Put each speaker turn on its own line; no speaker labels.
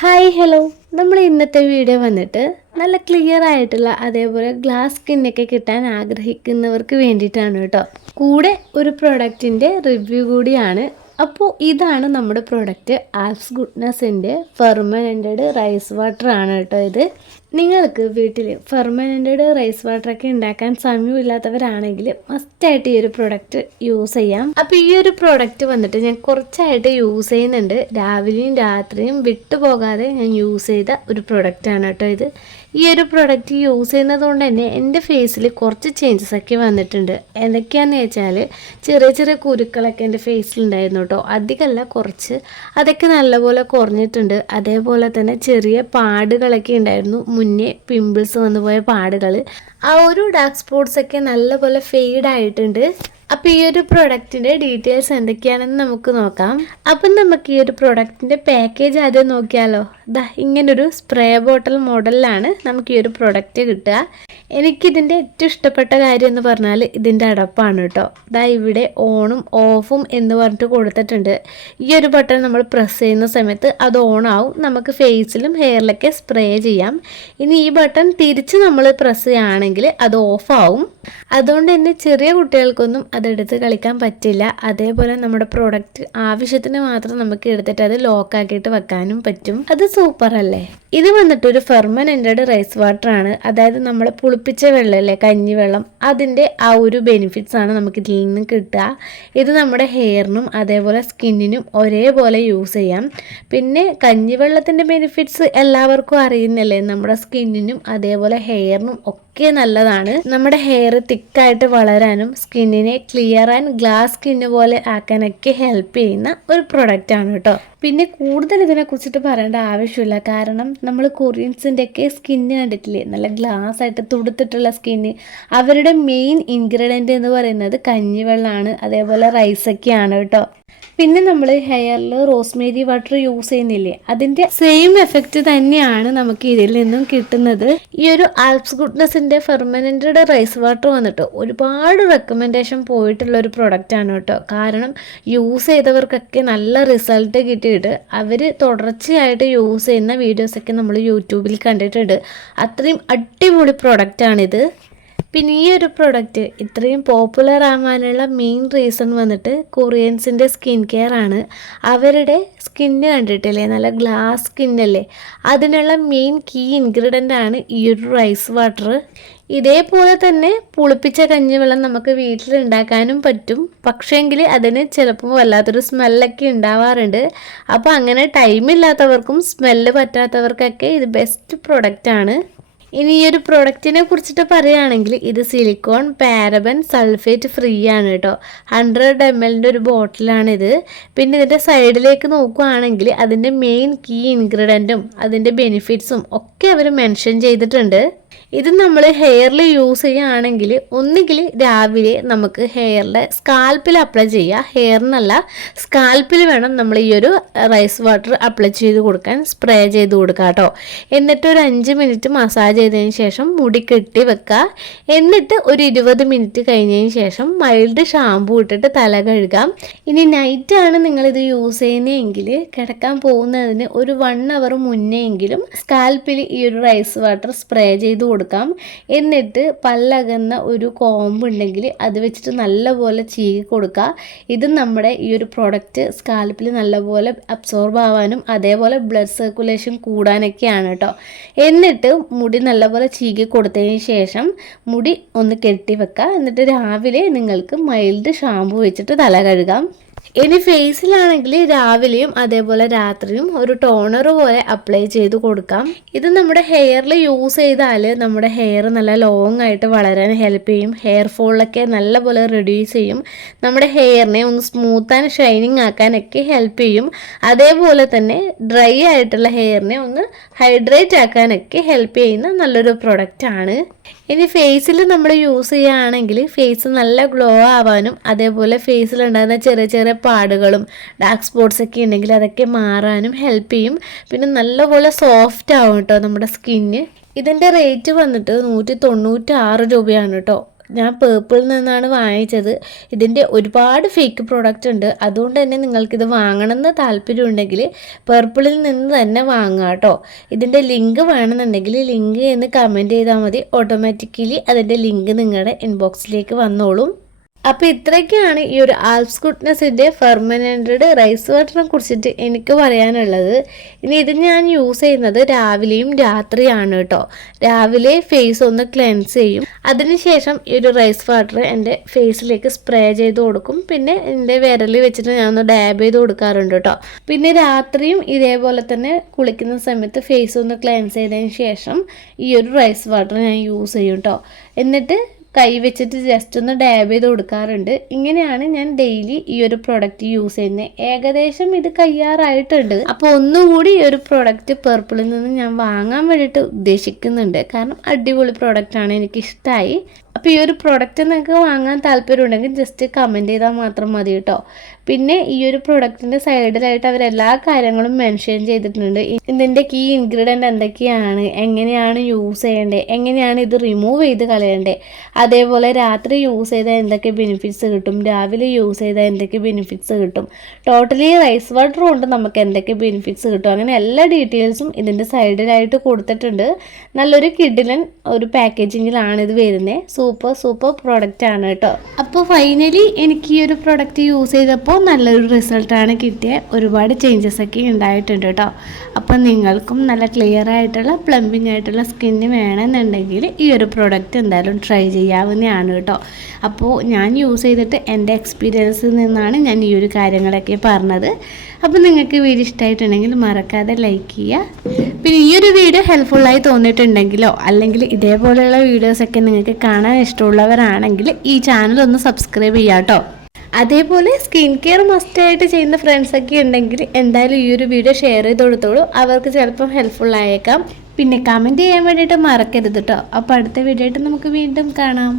Hi hello നമ്മൾ ഇന്നത്തെ video വന്നിട്ട് നല്ല ക്ലിയർ ആയിട്ടുള്ള അതേപോലെ ഗ്ലാസ് സ്കിന്നൊക്കെ കിട്ടാൻ ആഗ്രഹിക്കുന്നവർക്ക് വേണ്ടിയിട്ടാണ് കേട്ടോ. കൂടെ ഒരു പ്രൊഡക്റ്റിന്റെ റിവ്യൂ കൂടിയാണ്. അപ്പോൾ ഇതാണ് നമ്മുടെ പ്രൊഡക്റ്റ് ആൽപ്സ് ഗുഡ്നസിന്റെ ഫെർമനന്റഡ് റൈസ് വാട്ടർ ആണ് കേട്ടോ ഇത്. നിങ്ങൾക്ക് വീട്ടിൽ ഫെർമനന്റഡ് റൈസ് വാട്ടറൊക്കെ ഉണ്ടാക്കാൻ സമയമില്ലാത്തവരാണെങ്കിൽ മസ്റ്റായിട്ട് ഈ ഒരു പ്രോഡക്റ്റ് യൂസ് ചെയ്യാം. അപ്പോൾ ഈ ഒരു പ്രോഡക്റ്റ് വന്നിട്ട് ഞാൻ കുറച്ചായിട്ട് യൂസ് ചെയ്യുന്നുണ്ട്. രാവിലെയും രാത്രിയും വിട്ടുപോകാതെ ഞാൻ യൂസ് ചെയ്ത ഒരു പ്രോഡക്റ്റാണ് കേട്ടോ ഇത്. ഈ ഒരു പ്രോഡക്റ്റ് യൂസ് ചെയ്യുന്നത് കൊണ്ട് തന്നെ എന്റെ ഫേസിൽ കുറച്ച് ചേഞ്ചസ് ഒക്കെ വന്നിട്ടുണ്ട്. എന്തൊക്കെയാണെന്ന് വെച്ചാൽ ചെറിയ ചെറിയ കുരുക്കളൊക്കെ എന്റെ ഫേസിലുണ്ടായിരുന്നു കേട്ടോ. അധികമല്ല കുറച്ച്. അതൊക്കെ നല്ലപോലെ കുറഞ്ഞിട്ടുണ്ട്. അതേപോലെ തന്നെ ചെറിയ പാടുകളൊക്കെ ഉണ്ടായിരുന്നു. മുന്നേ പിമ്പിൾസ് വന്നു പോയ പാടുകൾ. ആ ഒരു ഡാർക്ക് സ്പോട്ട്സ് ഒക്കെ നല്ലപോലെ ഫെയ്ഡ് ആയിട്ടുണ്ട്. അപ്പോൾ ഈ ഒരു പ്രൊഡക്റ്റിന്റെ ഡീറ്റെയിൽസ് എന്തൊക്കെയാണെന്ന് നമുക്ക് നോക്കാം. അപ്പം നമുക്ക് ഈ ഒരു പ്രൊഡക്റ്റിന്റെ പാക്കേജ് ആദ്യം നോക്കിയാലോ? ദാ ഇങ്ങനൊരു സ്പ്രേ ബോട്ടിൽ മോഡലിലാണ് നമുക്ക് ഈ ഒരു പ്രൊഡക്റ്റ് കിട്ടുക. എനിക്കിതിന്റെ ഏറ്റവും ഇഷ്ടപ്പെട്ട കാര്യം എന്ന് പറഞ്ഞാൽ ഇതിന്റെ അടപ്പാണ് കേട്ടോ. ദാ ഇവിടെ ഓണും ഓഫും എന്ന് പറഞ്ഞിട്ട് കൊടുത്തിട്ടുണ്ട്. ഈ ഒരു ബട്ടൺ നമ്മൾ പ്രസ് ചെയ്യുന്ന സമയത്ത് അത് ഓൺ ആവും. നമുക്ക് ഫേസിലും ഹെയറിലൊക്കെ സ്പ്രേ ചെയ്യാം. ഇനി ഈ ബട്ടൺ തിരിച്ച് നമ്മൾ പ്രസ് ചെയ്യുകയാണെങ്കിൽ അത് ഓഫാവും അതുകൊണ്ട് തന്നെ ചെറിയ കുട്ടികൾക്കൊന്നും അതെടുത്ത് കളിക്കാൻ പറ്റില്ല. അതേപോലെ നമ്മുടെ പ്രോഡക്റ്റ് ആവശ്യത്തിന് മാത്രം നമുക്ക് എടുത്തിട്ട് അത് ലോക്കാക്കിയിട്ട് വെക്കാനും പറ്റും. അത് സൂപ്പർ അല്ലേ? ഇത് വന്നിട്ട് ഒരു ഫെർമനന്റഡ് റൈസ് വാട്ടർ ആണ്. അതായത് നമ്മൾ പുളിപ്പിച്ച വെള്ളമല്ലേ കഞ്ഞിവെള്ളം അതിന്റെ ആ ഒരു ബെനിഫിറ്റ്സ് ആണ് നമുക്ക് ഇതിൽ നിന്ന് കിട്ടുക. ഇത് നമ്മുടെ ഹെയറിനും അതേപോലെ സ്കിന്നിനും ഒരേപോലെ യൂസ് ചെയ്യാം. പിന്നെ കഞ്ഞി കഞ്ഞിവെള്ളത്തിന്റെ ബെനിഫിറ്റ്സ് എല്ലാവർക്കും അറിയുന്നല്ലേ? നമ്മുടെ സ്കിന്നിനും അതേപോലെ ഹെയറിനും ഒക്കെ നല്ലതാണ്. നമ്മുടെ ഹെയർ തിക്കായിട്ട് വളരാനും സ്കിന്നിനെ ക്ലിയർ ആൻഡ് ഗ്ലാസ് സ്കിന്ന് പോലെ ആക്കാനൊക്കെ ഹെൽപ്പ് ചെയ്യുന്ന ഒരു പ്രൊഡക്റ്റ് ആണ് കേട്ടോ പിന്നെ കൂടുതൽ ഇതിനെ കുറിച്ചിട്ട് പറയേണ്ട ആവശ്യമില്ല. കാരണം നമ്മൾ കൊറിയൻസിന്റെ ഒക്കെ സ്കിന്ന് കണ്ടിട്ടില്ലേ? നല്ല ഗ്ലാസ് ആയിട്ട് തുടുത്തിട്ടുള്ള സ്കിന്ന് അവരുടെ മെയിൻ ഇൻഗ്രീഡിയന്റ് എന്ന് പറയുന്നത് കഞ്ഞിവെള്ളമാണ് അതേപോലെ റൈസൊക്കെയാണ് കേട്ടോ പിന്നെ നമ്മൾ ഹെയറിൽ റോസ്മേരി വാട്ടർ യൂസ് ചെയ്യുന്നില്ലേ? അതിന്റെ സെയിം എഫക്റ്റ് തന്നെയാണ് നമുക്ക് ഇതിൽ നിന്നും കിട്ടുന്നത്. ഈ ഒരു ആൽപ്സ് ഗുഡ്നസിന്റെ ഫെർമനന്റഡ് റൈസ് വാട്ടർ വന്നിട്ട് ഒരുപാട് റെക്കമെൻഡേഷൻ പോയിട്ടുള്ള ഒരു പ്രൊഡക്റ്റ് ആണ് കേട്ടോ. കാരണം യൂസ് ചെയ്തവർക്കൊക്കെ നല്ല റിസൾട്ട് കിട്ടിയിട്ട് അവർ തുടർച്ചയായിട്ട് യൂസ് ചെയ്യുന്ന വീഡിയോസൊക്കെ നമ്മൾ യൂട്യൂബിൽ കണ്ടിട്ടുണ്ട്. അത്രയും അടിപൊളി പ്രൊഡക്റ്റാണിത് പിന്നെ ഈ ഒരു പ്രൊഡക്റ്റ് ഇത്രയും പോപ്പുലർ ആവാനുള്ള മെയിൻ റീസൺ വന്നിട്ട് കൊറിയൻസിന്റെ സ്കിൻ കെയർ ആണ്. അവരുടെ സ്കിന്ന് കണ്ടിട്ടില്ലേ? നല്ല ഗ്ലാസ് സ്കിന്നല്ലേ അതിനുള്ള മെയിൻ കീ ഇൻഗ്രീഡിയന്റ് ആണ് ഈ ഒരു റൈസ് വാട്ടർ ഇതേപോലെ തന്നെ പുളിപ്പിച്ച കഞ്ഞിവെള്ളം നമുക്ക് വീട്ടിൽ ഉണ്ടാക്കാനും പറ്റും. പക്ഷേങ്കിൽ അതിന് ചിലപ്പോൾ വല്ലാത്തൊരു സ്മെല്ലൊക്കെ ഉണ്ടാവാറുണ്ട്. അപ്പോൾ അങ്ങനെ ടൈമില്ലാത്തവർക്കും സ്മെല്ല് പറ്റാത്തവർക്കൊക്കെ ഇത് ബെസ്റ്റ് പ്രൊഡക്റ്റാണ് ഇനി ഈ ഒരു പ്രൊഡക്റ്റിനെ കുറിച്ചിട്ട് പറയുകയാണെങ്കിൽ ഇത് സിലിക്കോൺ പാരബൻ സൾഫേറ്റ് ഫ്രീ ആണ് കേട്ടോ ഹൺഡ്രഡ് എം എല്ലിന്റെ ഒരു ബോട്ടിലാണിത് പിന്നെ ഇതിന്റെ സൈഡിലേക്ക് നോക്കുകയാണെങ്കിൽ അതിന്റെ മെയിൻ കീ ഇൻഗ്രീഡിയന്റും അതിന്റെ ബെനിഫിറ്റ്സും ഒക്കെ അവർ മെൻഷൻ ചെയ്തിട്ടുണ്ട്. ഇത് നമ്മൾ ഹെയറിൽ യൂസ് ചെയ്യുകയാണെങ്കിൽ ഒന്നുകിൽ രാവിലെ നമുക്ക് ഹെയറിലെ സ്കാൽപ്പിൽ അപ്ലൈ ചെയ്യുക. ഹെയറിനല്ല സ്കാൽപ്പിൽ വേണം നമ്മൾ ഈ ഒരു റൈസ് വാട്ടർ അപ്ലൈ ചെയ്ത് കൊടുക്കാൻ സ്പ്രേ ചെയ്ത് കൊടുക്കുക കേട്ടോ. എന്നിട്ട് ഒരു അഞ്ച് മിനിറ്റ് മസാജ് ചെയ്തതിന് ശേഷം മുടി കെട്ടി വെക്കുക. എന്നിട്ട് ഒരു ഇരുപത് മിനിറ്റ് കഴിഞ്ഞതിന് ശേഷം മൈൽഡ് ഷാമ്പു ഇട്ടിട്ട് തല കഴുകാം ഇനി നൈറ്റാണ് നിങ്ങളിത് യൂസ് ചെയ്യുന്നതെങ്കിൽ കിടക്കാൻ പോകുന്നതിന് ഒരു വൺ അവർ മുന്നേ എങ്കിലും സ്കാൽപ്പിൽ ഈ ഒരു റൈസ് വാട്ടർ സ്പ്രേ ചെയ്ത് കൊടുക്കാം. എന്നിട്ട് പല്ലകുന്ന ഒരു കോമ്പ് ഉണ്ടെങ്കിൽ അത് വെച്ചിട്ട് നല്ലപോലെ ചീകി കൊടുക്കുക. ഇത് നമ്മുടെ ഈ ഒരു പ്രോഡക്റ്റ് സ്കാൽപ്പിൽ നല്ലപോലെ അബ്സോർബ് ആവാനും അതേപോലെ ബ്ലഡ് സർക്കുലേഷൻ കൂടാനൊക്കെയാണ് കേട്ടോ എന്നിട്ട് മുടി നല്ലപോലെ ചീകി കൊടുത്തതിന് ശേഷം മുടി ഒന്ന് കെട്ടി വെക്കുക. എന്നിട്ട് രാവിലെ നിങ്ങൾക്ക് മൈൽഡ് ഷാമ്പു വെച്ചിട്ട് തല കഴുകാം. ഇനി ഫേസിലാണെങ്കിൽ രാവിലെയും അതേപോലെ രാത്രിയും ഒരു ടോണർ പോലെ അപ്ലൈ ചെയ്ത് കൊടുക്കാം. ഇത് നമ്മുടെ ഹെയറിൽ യൂസ് ചെയ്താൽ നമ്മുടെ ഹെയർ നല്ല ലോങ് ആയിട്ട് വളരാൻ ഹെൽപ്പ് ചെയ്യും. ഹെയർ ഫോളൊക്കെ നല്ലപോലെ റെഡ്യൂസ് ചെയ്യും. നമ്മുടെ ഹെയറിനെ ഒന്ന് സ്മൂത്ത് ആൻഡ് ഷൈനിങ് ആക്കാനൊക്കെ ഹെൽപ്പ് ചെയ്യും. അതേപോലെ തന്നെ ഡ്രൈ ആയിട്ടുള്ള ഹെയറിനെ ഒന്ന് ഹൈഡ്രേറ്റ് ആക്കാനൊക്കെ ഹെൽപ്പ് ചെയ്യുന്ന നല്ലൊരു പ്രൊഡക്റ്റ് ആണ്. ഇനി ഫേസിൽ നമ്മൾ യൂസ് ചെയ്യുകയാണെങ്കിൽ ഫേസ് നല്ല ഗ്ലോ ആവാനും അതേപോലെ ഫേസിൽ ഫേസിലുണ്ടാകുന്ന ചെറിയ ചെറിയ പാടുകളും ഡാർക്ക് സ്പോട്ട്സ് ഒക്കെ ഉണ്ടെങ്കിൽ അതൊക്കെ മാറാനും ഹെൽപ്പ് ചെയ്യും. പിന്നെ നല്ലപോലെ സോഫ്റ്റ് ആവും കേട്ടോ നമ്മുടെ സ്കിന്ന് ഇതിന്റെ റേറ്റ് വന്നിട്ട് നൂറ്റി തൊണ്ണൂറ്റി ആറ് രൂപയാണ് കേട്ടോ ഞാൻ പേർപ്പിളിൽ നിന്നാണ് വാങ്ങിച്ചത്. ഇതിന്റെ ഒരുപാട് ഫേക്ക് പ്രോഡക്റ്റ് ഉണ്ട്. അതുകൊണ്ട് തന്നെ നിങ്ങൾക്കിത് വാങ്ങണമെന്ന് താല്പര്യമുണ്ടെങ്കിൽ പേർപ്പിളിൽ നിന്ന് തന്നെ വാങ്ങുക കേട്ടോ. ഇതിന്റെ ലിങ്ക് വേണമെന്നുണ്ടെങ്കിൽ ലിങ്ക് എന്ന് കമന്റ് ചെയ്താൽ മതി. ഓട്ടോമാറ്റിക്കലി അതിന്റെ ലിങ്ക് നിങ്ങളുടെ ഇൻബോക്സിലേക്ക് വന്നോളും. അപ്പോൾ ഇത്രയൊക്കെയാണ് ഈ ഒരു ആൽപ്സ് ഗുഡ്നെസ്സിന്റെ ഫെർമനന്റഡ് റൈസ് വാട്ടറിനെ കുറിച്ചിട്ട് എനിക്ക് പറയാനുള്ളത്. ഇനി ഇത് ഞാൻ യൂസ് ചെയ്യുന്നത് രാവിലെയും രാത്രിയാണ് കേട്ടോ. രാവിലെ ഫേസ് ഒന്ന് ക്ലെൻസ് ചെയ്യും. അതിനുശേഷം ഈ ഒരു റൈസ് വാട്ടർ എന്റെ ഫേസിലേക്ക് സ്പ്രേ ചെയ്ത് കൊടുക്കും. പിന്നെ എന്റെ വിരൽ വെച്ചിട്ട് ഞാൻ ഒന്ന് ഡാബ് ചെയ്ത് കൊടുക്കാറുണ്ട് കേട്ടോ. പിന്നെ രാത്രിയും ഇതേപോലെ തന്നെ കുളിക്കുന്ന സമയത്ത് ഫേസ് ഒന്ന് ക്ലെൻസ് ചെയ്തതിന് ശേഷം ഈ ഒരു റൈസ് വാട്ടർ ഞാൻ യൂസ് ചെയ്യും കേട്ടോ. എന്നിട്ട് കൈ വെച്ചിട്ട് ജസ്റ്റ് ഒന്ന് ഡാബ് ചെയ്ത് കൊടുക്കാറുണ്ട്. ഇങ്ങനെയാണ് ഞാൻ ഡെയിലി ഈ ഒരു പ്രൊഡക്റ്റ് യൂസ് ചെയ്യുന്നത് ഏകദേശം ഇത് കയ്യാറായിട്ടുണ്ട്. അപ്പോൾ ഒന്നുകൂടി ഈ ഒരു പ്രൊഡക്റ്റ് പെർപ്പിളിൽ നിന്ന് ഞാൻ വാങ്ങാൻ വേണ്ടിയിട്ട് ഉദ്ദേശിക്കുന്നുണ്ട്. കാരണം അടിപൊളി പ്രൊഡക്റ്റാണ് എനിക്ക് ഇഷ്ടമായി അപ്പോൾ ഈ ഒരു പ്രൊഡക്റ്റ് നിങ്ങൾക്ക് വാങ്ങാൻ താല്പര്യമുണ്ടെങ്കിൽ ജസ്റ്റ് കമന്റ് ചെയ്താൽ മാത്രം മതി കേട്ടോ. പിന്നെ ഈ ഒരു പ്രൊഡക്റ്റിന്റെ സൈഡിലായിട്ട് അവർ എല്ലാ കാര്യങ്ങളും മെൻഷൻ ചെയ്തിട്ടുണ്ട്. ഇതിന്റെ കീ ഇൻഗ്രീഡിയന്റ് എന്തൊക്കെയാണ്? എങ്ങനെയാണ് യൂസ് ചെയ്യേണ്ടത് എങ്ങനെയാണ് ഇത് റിമൂവ് ചെയ്ത് കളയേണ്ടത് അതേപോലെ രാത്രി യൂസ് ചെയ്താൽ എന്തൊക്കെ ബെനിഫിറ്റ്സ് കിട്ടും? രാവിലെ യൂസ് ചെയ്താൽ എന്തൊക്കെ ബെനിഫിറ്റ്സ് കിട്ടും? ടോട്ടലി റൈസ് വാട്ടർ കൊണ്ട് നമുക്ക് എന്തൊക്കെ ബെനിഫിറ്റ്സ് കിട്ടും? അങ്ങനെ എല്ലാ ഡീറ്റെയിൽസും ഇതിന്റെ സൈഡിലായിട്ട് കൊടുത്തിട്ടുണ്ട്. നല്ലൊരു കിഡിലൻ ഒരു പാക്കേജിങ്ങിലാണ് ഇത് വരുന്നത് സൂപ്പർ സൂപ്പർ പ്രോഡക്റ്റ് ആണ് കേട്ടോ. അപ്പോൾ ഫൈനലി എനിക്ക് ഈ ഒരു പ്രോഡക്റ്റ് യൂസ് ചെയ്തപ്പോൾ നല്ലൊരു റിസൾട്ടാണ് കിട്ടിയത് ഒരുപാട് ചേഞ്ചസ് ഒക്കെ ഉണ്ടായിട്ടുണ്ട് കേട്ടോ. അപ്പോൾ നിങ്ങൾക്കും നല്ല ക്ലിയർ ആയിട്ടുള്ള പ്ലംബിംഗ് ആയിട്ടുള്ള സ്കിന്ന് വേണമെന്നുണ്ടെങ്കിൽ ഈ ഒരു പ്രോഡക്റ്റ് എന്തായാലും ട്രൈ ചെയ്യാവുന്നതാണ് കേട്ടോ. അപ്പോൾ ഞാൻ യൂസ് ചെയ്തിട്ട് എന്റെ എക്സ്പീരിയൻസിൽ നിന്നാണ് ഞാൻ ഈ ഒരു കാര്യങ്ങളൊക്കെ പറഞ്ഞത്. അപ്പോൾ നിങ്ങൾക്ക് വീഡിയോ ഇഷ്ടമായിട്ടുണ്ടെങ്കിൽ മറക്കാതെ ലൈക്ക് ചെയ്യുക. പിന്നെ ഈ ഒരു വീഡിയോ ഹെൽപ്ഫുള്ളായി തോന്നിയിട്ടുണ്ടെങ്കിലോ അല്ലെങ്കിൽ ഇതേപോലെയുള്ള വീഡിയോസൊക്കെ നിങ്ങൾക്ക് കാണാൻ ഇഷ്ടമുള്ളവരാണെങ്കിൽ ഈ ചാനൽ ഒന്ന് സബ്സ്ക്രൈബ് ചെയ്യാം കേട്ടോ അതേപോലെ സ്കിൻ കെയർ മസ്റ്റായിട്ട് ചെയ്യുന്ന ഫ്രണ്ട്സൊക്കെ ഉണ്ടെങ്കിൽ എന്തായാലും ഈ ഒരു വീഡിയോ ഷെയർ ചെയ്ത് കൊടുത്തോളൂ. അവർക്ക് ചിലപ്പം ഹെൽപ്ഫുൾ ആയേക്കാം. പിന്നെ കമന്റ് ചെയ്യാൻ വേണ്ടിയിട്ട് മറക്കരുത് കേട്ടോ അപ്പോൾ അടുത്ത വീഡിയോ ആയിട്ട് നമുക്ക് വീണ്ടും കാണാം.